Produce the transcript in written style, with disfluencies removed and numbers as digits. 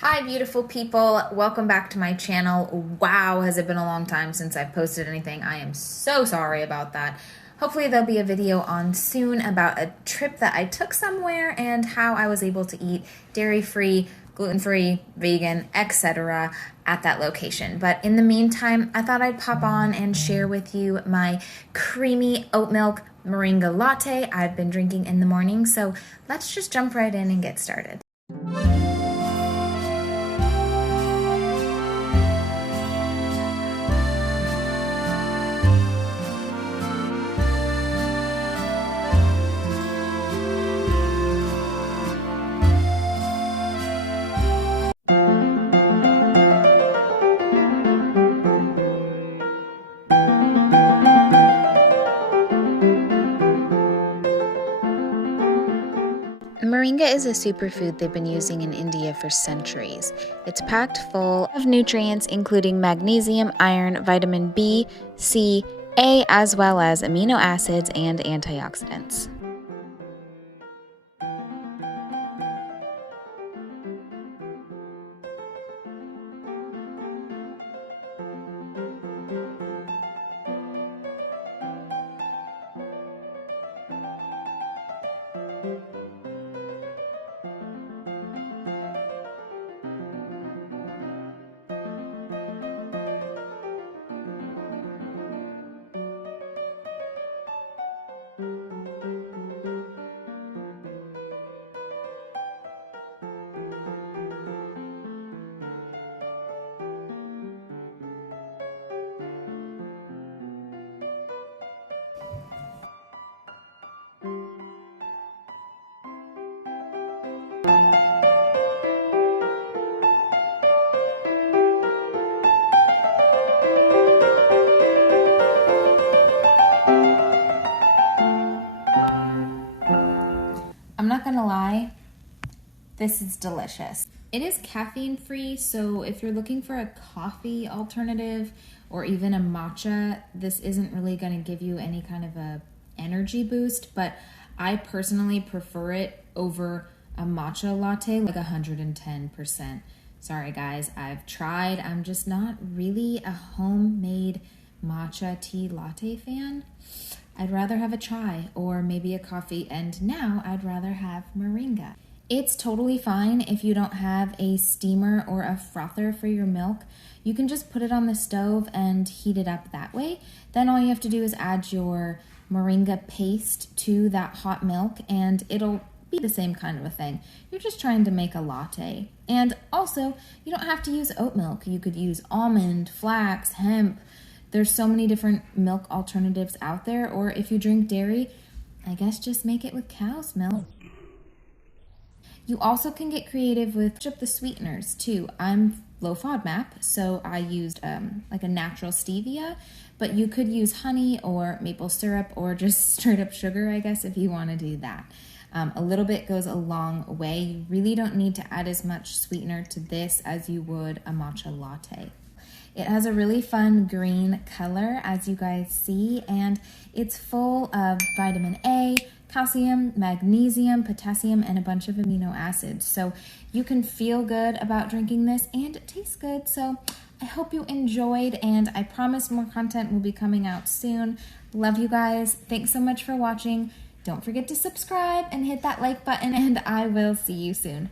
Hi beautiful people, welcome back to my channel. Wow, has it been a long time since I've posted anything. I am so sorry about that. Hopefully there'll be a video on soon about a trip that I took somewhere and how I was able to eat dairy-free, gluten-free, vegan, etc. at that location. But in the meantime, I thought I'd pop on and share with you my creamy oat milk moringa latte I've been drinking in the morning. So let's just jump right in and get started. Moringa is a superfood they've been using in India for centuries. It's packed full of nutrients including magnesium, iron, vitamin B, C, A, as well as amino acids and antioxidants. I'm not gonna lie, this is delicious. It is caffeine free, so if you're looking for a coffee alternative or even a matcha, this isn't really gonna give you any kind of a energy boost, but I personally prefer it over a matcha latte, like 110%. Sorry guys, I've tried. I'm just not really a homemade matcha tea latte fan. I'd rather have a chai or maybe a coffee, and now I'd rather have moringa. It's totally fine if you don't have a steamer or a frother for your milk. You can just put it on the stove and heat it up that way. Then all you have to do is add your moringa paste to that hot milk and it'll be the same kind of a thing. You're just trying to make a latte. And also, you don't have to use oat milk. You could use almond, flax, hemp. There's so many different milk alternatives out there, or if you drink dairy, I guess just make it with cow's milk. You also can get creative with the sweeteners too. I'm low FODMAP, so I used like a natural stevia, but you could use honey or maple syrup or just straight up sugar, I guess, if you want to do that. A little bit goes a long way. You really don't need to add as much sweetener to this as you would a matcha latte. It has a really fun green color, as you guys see, and it's full of vitamin A, calcium, magnesium, potassium, and a bunch of amino acids. So you can feel good about drinking this, and it tastes good. So I hope you enjoyed, and I promise more content will be coming out soon. Love you guys. Thanks so much for watching. Don't forget to subscribe and hit that like button, and I will see you soon.